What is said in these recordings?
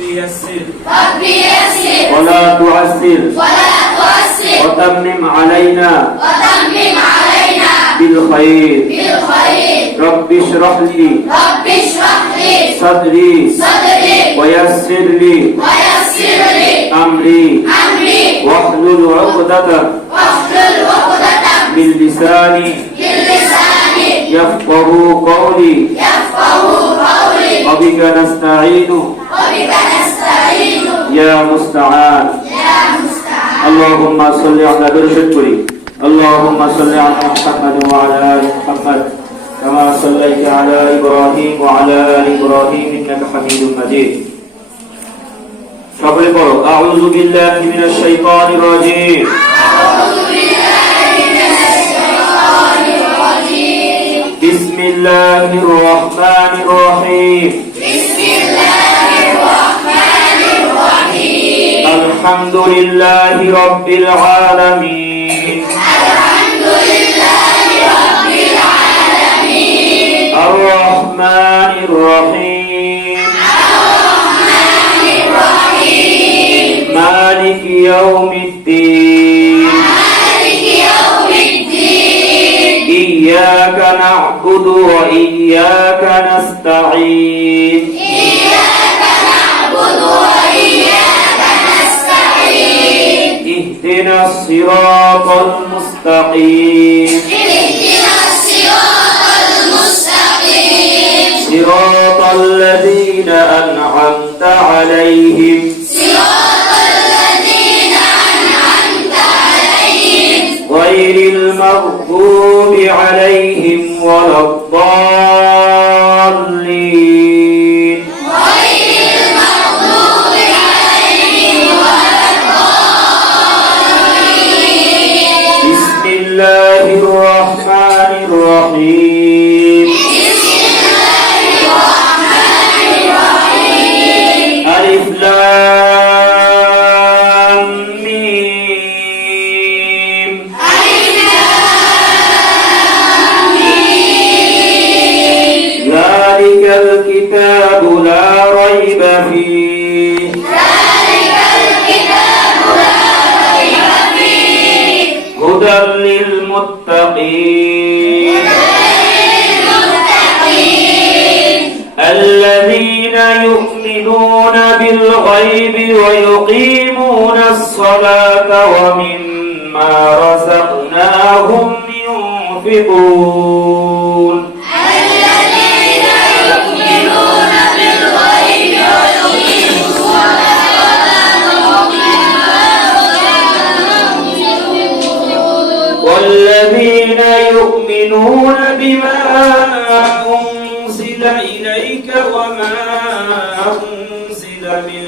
يسر ولا تعسر وتمم علينا بالخير رب اشرح لي صدري ويسر لي أمري واحلل عقدة من لساني يفقهوا قولي وبك نستعين يا مستعان اللهم صل على برشدكري اللهم صل على محمد وعلى آل محمد كما صليت على إبراهيم وعلى آل إبراهيم إنك حميد مجيد সকলে পড়ো আউযু বিল্লাহি মিনাশ শাইতানির রাজীম বিসমিল্লাহির রহমানির রহিম আলহামদুলিল্লাহি রাব্বিল আলামিন আর রহমানির রহিম مالك يوم الدين إياك نعبد وإياك نستعين اهدنا الصراط المستقيم صراط الذين أنعمت عليهم غير المغضوب عليهم ولا الضالين بسم الله الرحمن الرحيم ألف لام ميم ذلك الكتاب لا ريب فيه هدى للمتقين الذين يؤمنون بالغيب ويقيمون الصلاة ومما رزقناهم ينفقون والذين يؤمنون بما أنزل إليك وما أنزل من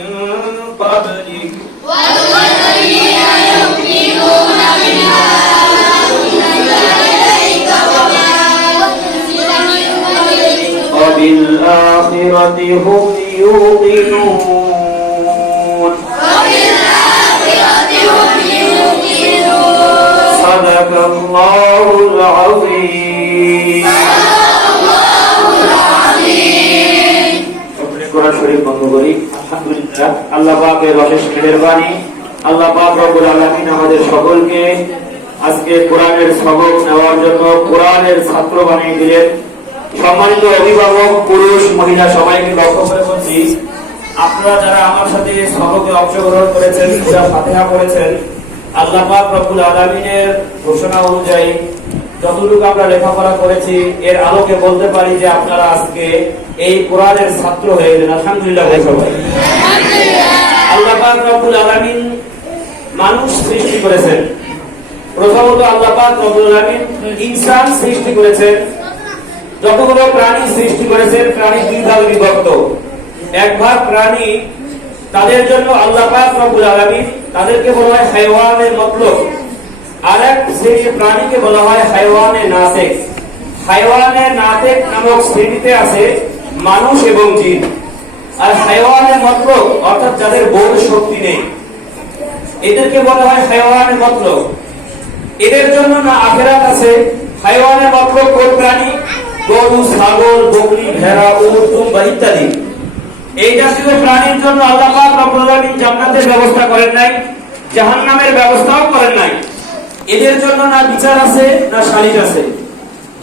قبلك والذين يؤمنون بما أنزل إليك وما أنزل من قبلك وبالآخرة هم يوقنون صدق الله العظيم কোরআন শরীফ বন্ধ করি আলহামদুলিল্লাহ আল্লাহ পাকের অশেষ মেহেরবানি আল্লাহ পাক রব্বুল আলামিন আমাদের সকলকে আজকে কোরআনের সবক নেওয়ার জন্য কোরআনের ছাত্র বানিয়ে দিলেন সম্মানিত অভিভাবক পুরুষ মহিলা সবাইকে লক্ষ্য করে বলছি আপনারা যারা আমার সাথে সবকে অংশগ্রহণ করেছেন যারা ফাতিহা পড়েছেন আল্লাহ পাক রব্বুল আলামিনের ঘোষণা অনুযায়ী যতটুকু আমরা লেখাপড়া করেছি এর আলোকে বলতে পারি যে আপনারা আজকে এই কোরআনের ছাত্র হয়ে গেলেন আলহামদুলিল্লাহ সবাই আল্লাহ পাক রব্বুল আলামিন মানুষ সৃষ্টি করেছেন প্রথমত আল্লাহ পাক রব্বুল আলামিন ইনসান সৃষ্টি করেছেন যতগুলো প্রাণী সৃষ্টি করেছেন প্রাণী দুই ভাগে বিভক্ত এক ভাগ প্রাণী তাদের জন্য আল্লাহ পাক রব্বুল আলামিন তাদেরকে বলা হয় হাইওয়ানে মতলুব আরেক শ্রেণীর প্রাণীকে বলা হয় হাইওয়ানে নাতিক হাইওয়ানে নাতিক নামক শ্রেণীতে আছে মানুষ এবং জিন আর হাইওয়ানে মতলুব অর্থাৎ যাদের বোধ শক্তি নেই এদেরকে বলা হয় হাইওয়ানে মতলুব এদের জন্য না আখিরাত আছে হাইওয়ানে মতলুব কোন প্রাণী গরু ছাগল বকরি ভেড়া উট দুম্বা ইত্যাদি এই জাতীয় প্রাণীর জন্য আল্লাহ পাক রব্বুল আলামিন জান্নাতের ব্যবস্থা করেন নাই, জাহান্নামের ব্যবস্থাও করেন নাই। এদের জন্য না বিচার আছে না সালিশ আছে।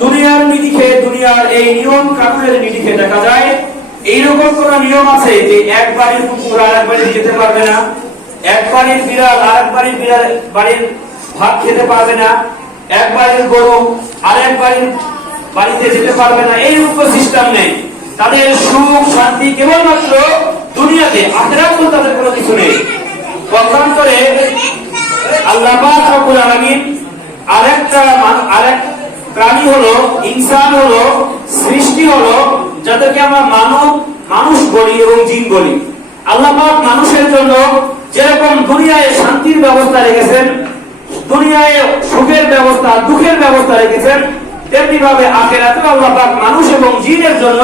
দুনিয়ার নিরিখে, দুনিয়ার এই নিয়ম কানুনের নিরিখে দেখা যায় এইরকম কোন নিয়ম আছে যে এক বাড়ির কুকুর আর এক বাড়ির যেতে পারবে না, এক বাড়ির বিড়াল আর এক বাড়ির ভাত খেতে পারবে না, এক বাড়ির গরু আর এক বাড়িতে যেতে পারবে না, এইরকম সিস্টেম নেই। তাদের সুখ শান্তি কেবলমাত্র দুনিয়াতে, আখিরাতে তাদের কোনো কিছু নেই। পক্ষান্তরে আল্লাহ পাক রব্বুল আলামিন আরেক প্রাণী হলো, ইনসান হলো, সৃষ্টি হলো যাদেরকে আমরা মানুষ বলি এবং জিন বলি। আল্লাহ পাক মানুষের জন্য যেরকম দুনিয়ায় শান্তির ব্যবস্থা রেখেছেন, দুনিয়ায় সুখের ব্যবস্থা, দুঃখের ব্যবস্থা রেখেছেন, তেমনি ভাবে আখিরাতেও আল্লাহ পাক মানুষ এবং জিনের জন্য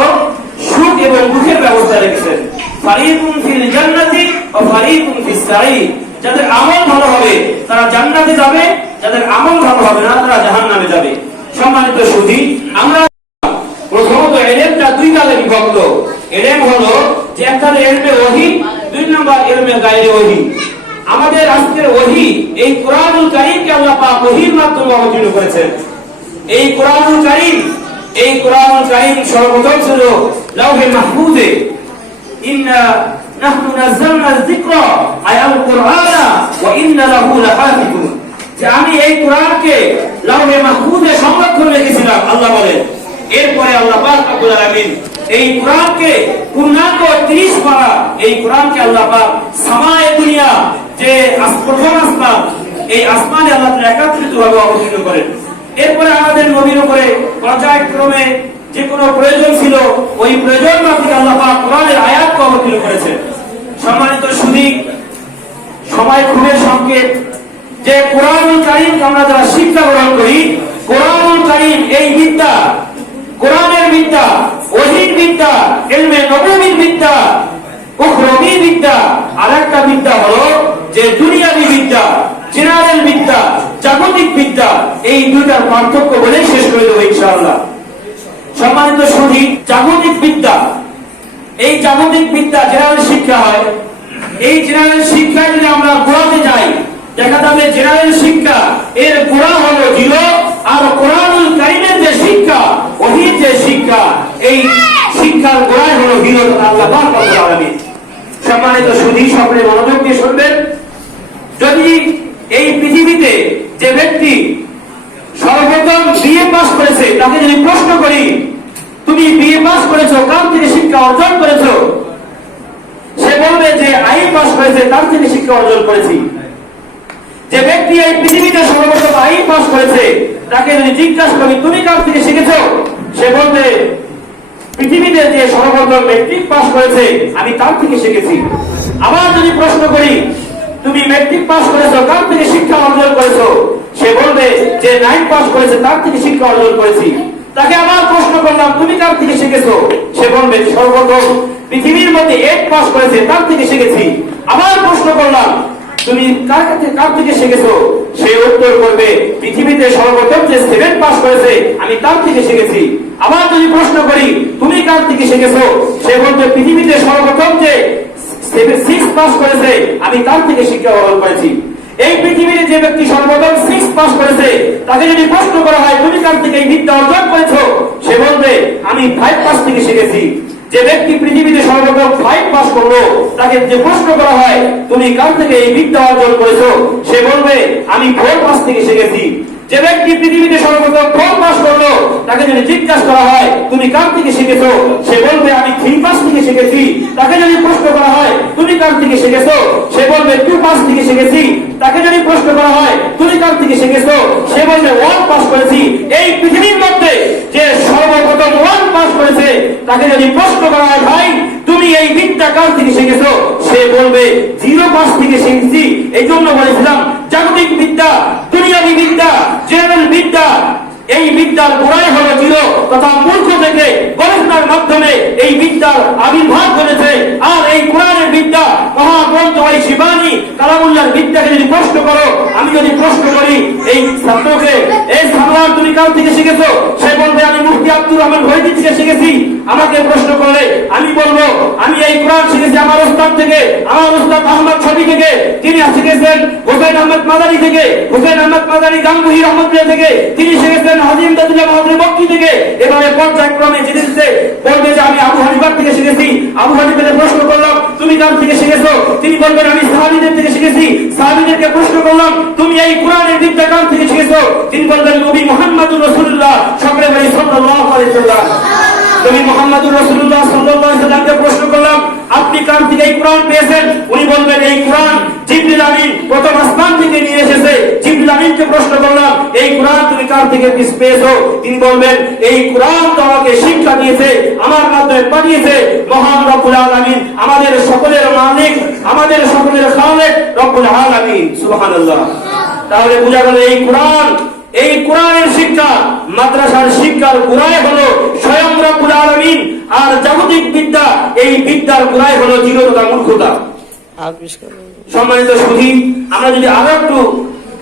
সুখ এবং দুঃখের ব্যবস্থা রেখেছেন। ফারিকুন ফিল জান্নাতি ওয়া ফারিকুন ফিস সাঈর। যাদের আমল ভালো হবে তারা জান্নাতে যাবে, যাদের আমল ভালো হবে না তারা জাহান্নামে যাবে। সম্মানিত সুধী, আমরা প্রথমত ইলমটা দুই ভাগে বিভক্ত। ইলম হলো যে একটা ইলমে ওহী, দুই নাম্বার ইলমে গায়রে ওহী। আমাদের আজকের ওহী এই কোরআনুল কারীমকে আল্লাহ পাক ওহীর মাধ্যমে অবতীর্ণ করেছেন। এই কোরআনুল কারীম সর্বপ্রথম ছিল লাওহে মাহফুজে। ইন্না নাহনু নাযালনা যিকরা আয়াল কুরআনা ওয়া ইন্না লাহু লাহাফিজুন। যে আমি এই কোরআনকে লাওহে মাহফুজে সংরক্ষণ রেখেছিলাম, আল্লাহ বলেন। এরপরে আল্লাহ পাক রব্বুল আলামিন এই কোরআনকে পূর্ণাঙ্গ 30 পারা এই কোরআনকে আল্লাহ পাক সামায়ে দুনিয়া, যে প্রথম আসমান, এই আসমানে আল্লাহ তাআলা একত্রিতভাবে অবতীর্ণ করেন। এরপরে আমাদের নবীর উপরে পর্যায়ক্রমে যে কোনো প্রয়োজন ছিল, ওই প্রয়োজন মাফিক আল্লাহ পাক কোরআনের আয়াতকে অবতীর্ণ করেছেন। সম্মানিত সুধী, সময় খুবই সংক্ষেপ। যে কোরআনুল কারীম আমরা যারা শিক্ষা গ্রহণ করি, কোরআনুল কারীম এই বিদ্যা, কোরআনের বিদ্যা, ওহীর বিদ্যা, ইলমে নববীর বিদ্যা, উখরবী বিদ্যা, আরেকটা বিদ্যা হলো যে দুনিয়াবী বিদ্যা, জেনারেল বিদ্যা, জাগতিক বিদ্যা। এই দুইটার পার্থক্য বলে শেষ করে দেবো ইনশাআল্লাহ। সম্মানিত সুধী, জাগতিক বিদ্যা, এই জাগতিক বিদ্যা জেনারেল শিক্ষা হয়। এই জেনারেল শিক্ষায় যদি আমরা গোড়াতে যাই, দেখা যাবে জেনারেল শিক্ষা এর গোড়া হলো জিরো, আর কোরআনুল কারীমের যে শিক্ষা, ওহীর যে শিক্ষা, এই শিক্ষার গোড়ায় হলো হিরো, আল্লাহ পাক রব্বুল আলামিন। সম্মানিত সুধী, সকলে মনোযোগ দিয়ে শুনবেন। যদি এই পৃথিবীতে যে ব্যক্তি সর্বপ্রথম বিএ পাস করেছে, তাকে যদি প্রশ্ন করি তুমি বিএ পাস করেছো, কার থেকে শিক্ষা অর্জন করেছো, সে বলবে যে আইন পাস করেছে, তার থেকে শিক্ষা অর্জন করেছি। যে ব্যক্তি এই পৃথিবীতে সর্বপ্রথম আইন পাস করেছে, তাকে যদি জিজ্ঞাসা করি তুমি কার থেকে শিখেছো, সে বলবে পৃথিবীতে যে সর্বপ্রথম ম্যাট্রিক পাস করেছে আমি তার থেকে শিখেছি। আবার যদি প্রশ্ন করি তুমি ম্যাট্রিক পাস করেছো, কার থেকে শিক্ষা অর্জন করেছো, সে বলবে যে 9 পাস করেছে, তার থেকে শিক্ষা অর্জন করেছি। তাকে আবার প্রশ্ন করলাম তুমি কার থেকে শিখেছো, সে বলবে সর্বপ্রথম পৃথিবীর মধ্যে 8 পাস করেছে, তার থেকে শিখেছি। আবার প্রশ্ন করলাম তুমি কার থেকে শিখেছো, সে উত্তর করবে পৃথিবীতে সর্বপ্রথম যে 7 পাস করেছে আমি তার থেকে শিখেছি। আবার যদি প্রশ্ন করি তুমি কার থেকে শিখেছো, সে বলবে পৃথিবীতে সর্বপ্রথম যে 6 পাস করেছে আমি তার থেকে শিক্ষা গ্রহণ করেছি। এই পৃথিবীতে যে ব্যক্তি সর্বপ্রথম 6 পাস করেছে, তাকে যদি প্রশ্ন করা হয় তুমি কার থেকে এই বিদ্যা অর্জন করেছো, সে বলবে আমি 5 পাস থেকে শিখেছি। যে ব্যক্তি পৃথিবীতে সর্বপ্রথম 5 পাস করলো, তাকে যে প্রশ্ন করা হয় তুমি কার থেকে এই বিদ্যা অর্জন করেছো, সে বলবে আমি 4 পাস থেকে শিখেছি। যে ব্যক্তি পৃথিবীতে সর্বপ্রথম 4 পাস করলো, তাকে যদি জিজ্ঞাসা করা হয় তুমি কার থেকে শিখেছো, সে বলবে আমি 3 পাস থেকে শিখেছি। তাকে যদি প্রশ্ন করা হয় তুমি কার থেকে শিখেছো, সে বলবে 2 পাস থেকে শিখেছি। তাকে যদি প্রশ্ন করা হয় তুমি কার থেকে শিখেছো, সে বলবে 1 পাস করেছি। এই পৃথিবীর মধ্যে যে সর্বপ্রথম 1 পাস করেছে, তাকে যদি প্রশ্ন করা হয় ভাই তুমি এই বিদ্যা কার থেকে শিখেছো, সে বলবে 0 পাস থেকে শিখেছি। এই জন্য বলেছিলাম জাগতিক বিদ্যা, দুনিয়াবী বিদ্যা, জেনারেল বিদ্যা, এই বিদ্যার গোড়ায় হলো জিরো তথা মূর্খ থেকে গবেষণার মাধ্যমে এই বিদ্যার আবির্ভাব ঘটেছে। আর এই কোরআনের বিদ্যা মহাগ্রন্থ ওই শিবানী কালামুল্লাহর বিদ্যাকে যদি প্রশ্ন করো, আমি যদি প্রশ্ন করি এই ছাত্রকে, এই সানোয়ার তুমি কাল থেকে শিখেছো, সে বলবে আমি মুফতি আব্দুর রহমান ফরিদি থেকে শিখেছি। আমাকে প্রশ্ন করলে আমি বলবো আমি এই কোরআন শিখেছি আমার ওস্তাদ থেকে, আমার ওস্তাদ আহমদ ছবি থেকে, তিনি শিখেছেন হুসাইন আহমদ মাদানী থেকে, হুসাইন আহমদ মাদানী গাঙ্গুহি রহমতুল্লাহ থেকে, তিনি শিখেছেন হাজী ইমদাদুল্লাহ মাহমুদ মক্কি থেকে। এভাবে পর্যায়ক্রমে যেতে যেতে বলবে যে আমি আবু হানিফার থেকে শিখেছি। আবু হানিফাকে প্রশ্ন করলাম তুমি কার থেকে শিখেছো, তিনি বলবেন আমি সাহাবীদের থেকে শিখেছি। সাহাবীদেরকে প্রশ্ন করলাম তুমি এই কোরআনের বিদ্যা কার থেকে শিখেছো, তিনি বলবেন নবী মুহাম্মদুর রাসূলুল্লাহ সকলে বলি সাল্লাল্লাহু আলাইহি ওয়াসাল্লাম। নবী মুহাম্মদুর রাসূলুল্লাহ সাল্লাল্লাহু আলাইহি ওয়াসাল্লামকে প্রশ্ন করলাম আপনি কার থেকে এই কোরআন পেয়েছেন, উনি বলবেন এই কোরআন জিবরিল আমিন প্রথম আসমান থেকে নিয়ে এসেছে। জিবরিল আমিনকে প্রশ্ন করলাম এই কোরআন তুমি কার থেকে পেয়েছো, তিনি বলবেন এই কোরআন তো আমাকে শিক্ষা দিয়েছে, আমার মাধ্যমে পাঠিয়েছে মহান রব্বুল আলামিন, আমাদের সকলের মালিক, আমাদের সকলের খালেক রব্বুল আলামিন। সুবহানাল্লাহ। তাহলে বোঝা গেল এই কোরআনের শিক্ষা, মাদ্রাসার শিক্ষার গোড়ায় হলো স্বয়ং রব্বুল আলামিন, আর জাগতিক বিদ্যা এই বিদ্যার গোড়ায় হলো জিরোতা মূর্খতা। সম্মানিত সুধী, আমরা যদি আরো একটু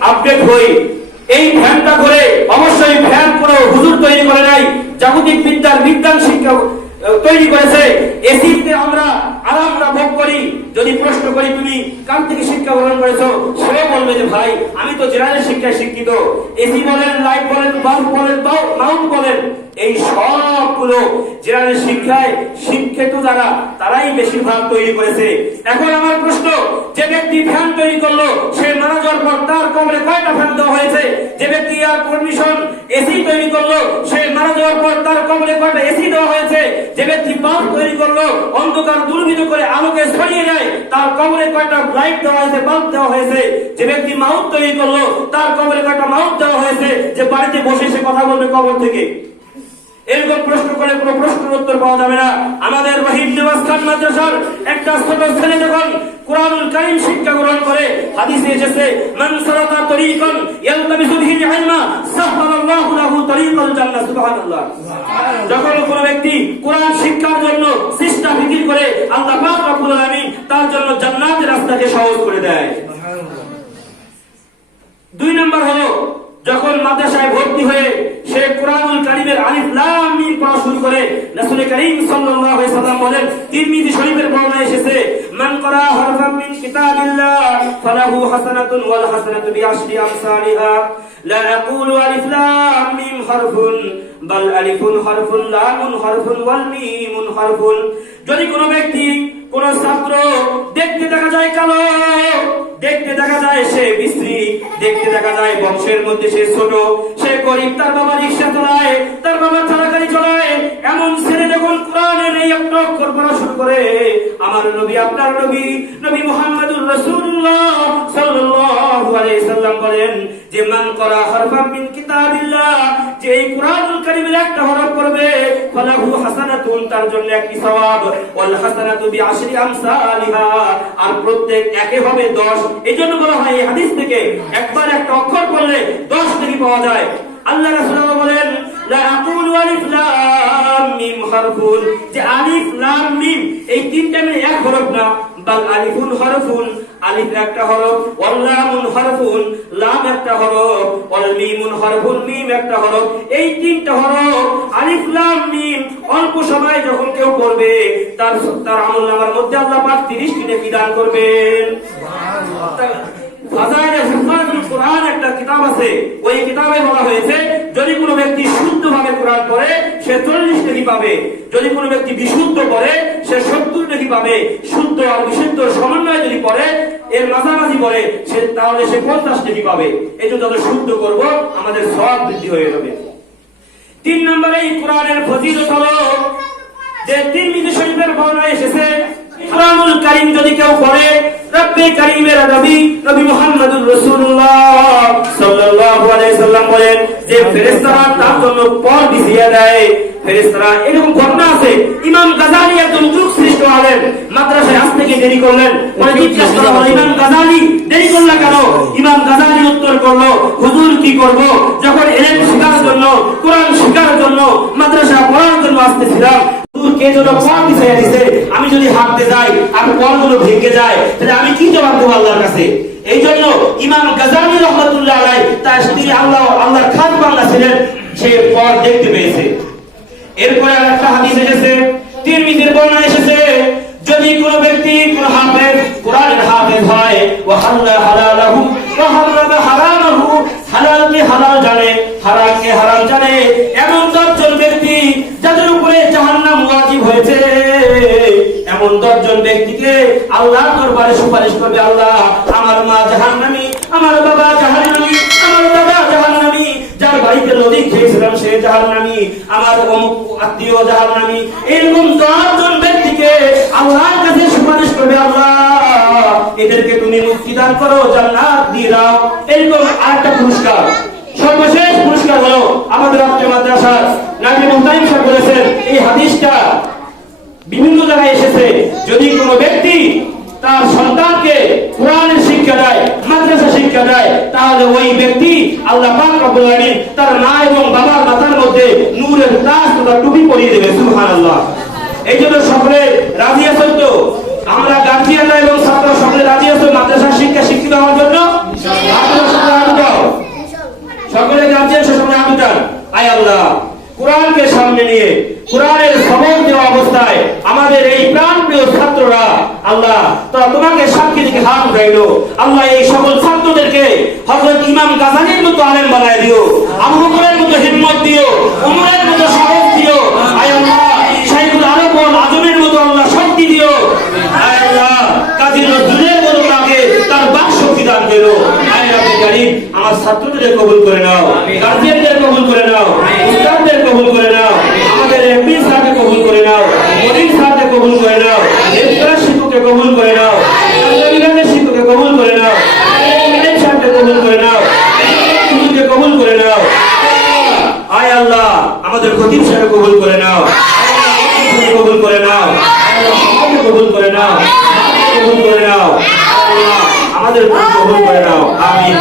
আপডেট হই, এই ফ্যানটা করে অবশ্যই ফ্যান কোনো হুজুর তৈরি করে নাই, জাগতিক বিদ্যার বিজ্ঞান শিক্ষা তৈরি করেছে। এসিতে আমরা আরামটা ভোগ করি। যদি প্রশ্ন করি তুমি কার থেকে শিক্ষা গ্রহণ করেছো, সে বলবে যে ভাই আমি তো জেনারেল শিক্ষায় শিক্ষিত। এসি বলেন, লাইট বলেন, বাল্ব বলেন, মাউন্ট বলেন, এই সবগুলো জেনারেল শিক্ষায় শিক্ষিত যারা তারাই বেশিরভাগ তৈরি করেছে। এখন আমার প্রশ্ন, যে ব্যক্তি ফ্যান তৈরি করলো সে মারা যাওয়ার পর তার কবরে কয়টা ফ্যান দেওয়া হয়েছে? যে ব্যক্তি এয়ার কন্ডিশন এসি তৈরি করলো সে মারা যাওয়ার পর তার কবরে কয়টা এসি দেওয়া হয়েছে? যে ব্যক্তি বাল্ব তৈরি করলো অন্ধকার দূরবীন করে আলোকে ছড়িয়ে দেয় তার কবরে কয়টা লাইট দেওয়া হয়েছে, বাল্ব দেওয়া হয়েছে? যে ব্যক্তি মাউথ তৈরি করলো তার কবরে কয়টা মাউথ দেওয়া হয়েছে যে বাড়িতে বসে সে কথা বলবে কবর থেকে? এরকম প্রশ্ন করে কোনো প্রশ্নের উত্তর পাওয়া যাবে না। আমাদের রহিম নিবাস খান মাদ্রাসার একটা ছোট ছেলে যখন কুরআনুল কারীম শিক্ষা গ্রহণ করে, হাদিসে এসেছে মান সালাতা তরিকান ইয়ালতামিসু বিহি ইলমা সাহহালাল্লাহু লাহু তরিকাল জান্নাহ। সুবহানাল্লাহ। যখন কোনো ব্যক্তি কোরআন শিক্ষার জন্য চেষ্টা ফিকির করে, আল্লাহ পাক রব্বুল আলামিন তার জন্য জান্নাতের রাস্তাকে সহজ করে দেয়। দুই নম্বর হলো যখন মাদ্রাসায় ভর্তি হয়ে সে কুরআনুল কারীমের আলিফ লাম মিম পড়া শুরু করে, রাসূল করিম সাল্লাল্লাহু আলাইহি সাল্লাম বলেন, তিরমিজি শরীফের বর্ণনায় এসেছে মান ক্বারা হারফান মিন কিতাবিল্লাহ ফালাহু হাসানাতুন ওয়াল হাসানাতু বিআশরি আমসালিহা লা আকুলু আলিফ লাম মিম হারফুন বাল আলিফুন হারফুন লামুন হারফুন ওয়াল মিমুন হারফুন। যদি কোনো ব্যক্তি, কোন ছাত্র দেখতে দেখা যায় কালো, দেখতে দেখা যায় সে বিশ্রী, দেখতে দেখা যায় বংশের মধ্যে সে ছোট, সে গরিব, তার বাবা রিকশা চালায়, তার বাবা চালাগাড়ি চালায়, এমন ছেলে যখন কোরআনের এই একটা অক্ষর পড়া শুরু করে, আমার নবী, আপনার নবী, নবী মুহাম্মদুর রাসূলুল্লাহ সাল্লাল্লাহু আলাইহি সাল্লাম বলেন যে মান ক্বারা হারফান মিন কিতাবিল্লাহ, যে এই কুরআনুল কারীমের একটা হরফ পড়বে, ফালাহু হাসানাতুন, তার জন্য একটি সওয়াব, ওয়াল হাসানাতু বিআশরি আমসালিহা, আর প্রত্যেক একে হবে 10। এইজন্য বলা হয় এই হাদিস থেকে একবার একটা অক্ষর পড়লে 10 নেকি পাওয়া যায়। আল্লাহ রাসূল বলেন লা আকুলু আলিফ লাম মিম হারফুন, যে আলিফ লাম মিম এই তিনটা মানে এক হরফ না, বাল আলিফুন হরফুন, আলিফ একটা হরফ, ওয়াল লামুন হরফুন, লাম একটা হরফ, ওয়াল মিমুন হরফুন, মিম একটা হরফ। এই তিনটা হরফ আলিফ লাম মিম অল্প সময় যখন কেউ পড়বে তার আমলনামার মধ্যে আল্লাহ পাক 30টি নেকি দান করবেন। সুবহানাল্লাহ। ফাজাইলে হুফাজুল কুরআন একটা কিতাব আছে, ওই কিতাবে বলা হয়েছে যদি কোনো ব্যক্তি শুদ্ধভাবে কোরআন পড়ে সে 40 নেকি পাবে, যদি কোনো ব্যক্তি বিশুদ্ধ পড়ে সে 70 নেকি পাবে। শুদ্ধ আর বিশুদ্ধ সমন্বয়ে যদি পড়ে, এর মাঝামাঝি পড়ে সে, তাহলে সে 50 নেকি পাবে। এই জন্য যত শুদ্ধ করব আমাদের সওয়াব বৃদ্ধি হয়ে যাবে। 3 নম্বরে এই কোরআনের ফজিলত হলো যে তিরমিজি শরীফের বর্ণনায় এসেছে কুরআনুল কারীম যদি কেউ পড়ে, রব্বে কারীমের নবী, নবী মুহাম্মদুর রাসূলুল্লাহ সাল্লাল্লাহু আলাইহি সাল্লাম বলেন যে ফেরেশতারা তার জন্য পথ বিছিয়ে দেয়। ফেরেশতারা, এরকম ঘটনা আছে, ইমাম গাজালি একজন যুগ শ্রেষ্ঠ আলেম, মাদ্রাসায় আসতে গিয়ে দেরি করলেন, পরে জিজ্ঞাসা করা হলো ইমাম গাজালি দেরি করলা কেন? ইমাম গাজালি উত্তর করলো, হুজুর কি করব, যখন ইলম শেখার জন্য, কোরআন শেখার জন্য, মাদ্রাসা পড়ার জন্য আসতেছিলাম, কে যেন পথ দিছে দিছে, আমি যদি হাঁটতে যাই আর পথগুলো ভেঙে যায়, তাহলে আমি কি জবাব দেবো আল্লাহর কাছে? এই জন্য ইমাম গাজালি রহমাতুল্লাহ আলাইহি তার স্ত্রী আল্লাহর খাস বান্দা ছিলেন, সে পথ দেখতে পেয়েছে। এরপরে একটা হাদিস এসেছে, তিরমিজির বর্ণনা এসেছে, যদি কোনো ব্যক্তি কোন হাফেজ কোরআনের হাফেজ হয়, ওয়া হাল্লা হালালাহু ওয়া হারামা হারামাহু, হালালকে হালাল জানে, হারামকে হারাম জানে, এমন 10 জন ব্যক্তি যাদের উপরে জাহান্নাম ওয়াজিব হয়েছে, এমন 10 জন ব্যক্তিকে আল্লাহর দরবারে সুপারিশ করবে, আল্লাহ আমার মা জাহান্নামী, আমার বাবা জাহান্নামী, আমার দাদা জাহান্নামী, যার বাড়িতে লদি খেয়েছিলাম সে জাহান্নামী, আমার অমুক আত্মীয় জাহান্নামী। এরকম 10 জন ব্যক্তিকে আল্লাহর কাছে সুপারিশ করবে, আল্লাহ এদেরকে তুমি মুক্তি দান করো, জান্নাত দিয়ে দাও। এরকম আরেকটা পুরস্কার, সর্বশেষ পুরস্কার হলো আমাদের রাষ্ট্রীয় মাদ্রাসার নাবী মুহতামিম সাহেব বলেছেন, এই হাদিসটা বিভিন্ন জায়গায় এসেছে, যদি কোনো ব্যক্তি তার সন্তানকে কোরআনের শিক্ষা দেয়, মাদ্রাসা শিক্ষা দেয়, তাহলে ওই ব্যক্তি আল্লাহ পাক রব্বুল আলামিন তার মা এবং বাবার মাথার মধ্যে নূরের তাজ তথা টুপি পরিয়ে দেবে। সুবহানাল্লাহ। এই জন্য সকলে রাজি আছেন তো? আমরা গার্জিয়ানরা এবং ছাত্র সকলে রাজি আছো মাদ্রাসা শিক্ষা শিক্ষিত হওয়ার জন্য? সকলে গার্জিয়ান সকলে হাত উঠান। আয় আল্লাহ, কোরআনকে সামনে নিয়ে কোরআনের সবক দেওয়া অবস্থায় আমাদের এই প্রাণপ্রিয় ছাত্ররা, আল্লাহ তারা তোমাকে সাক্ষী থেকে হাত উঠাইলো, আল্লাহ এই সকল ছাত্রদেরকে হযরত ইমাম গাজালির মতো আলেম বানায় দিও, আবু বকরের মতো হিম্মত দিও, ওমরের মতো সাহস দিও। আয় আল্লাহ, শাইখুল আরব ওয়াল আজমের মতো আল্লাহ শক্তি দিও। আয় আল্লাহ, কাজী নজরুলের মতো তাকে তার বাক শক্তি দান করো। আয় রব্বে কারীম, আমার ছাত্রদের কবুল করে নাও, গার্জিয়ানদের কবুল করে নাও, উস্তাদদের কবুল করে নাও, আমাদের এমপি স্যারকে কবুল করে নাও, মনির স্যারকে কবুল করে নাও, লেকচারার শিক্ষককে কবুল করে নাও, বিভাগের শিক্ষককে কবুল করে নাও, মিডিয়া স্যারকে কবুল করে নাও, শিক্ষককে কবুল করে নাও। আয় আল্লাহ, আমাদের খতিব সাহেবকে কবুল করে নাও, কবুল করে নাও, কবুল করে নাও, কবুল করে নাও, আমাদের কবুল করে নাও। আমিন।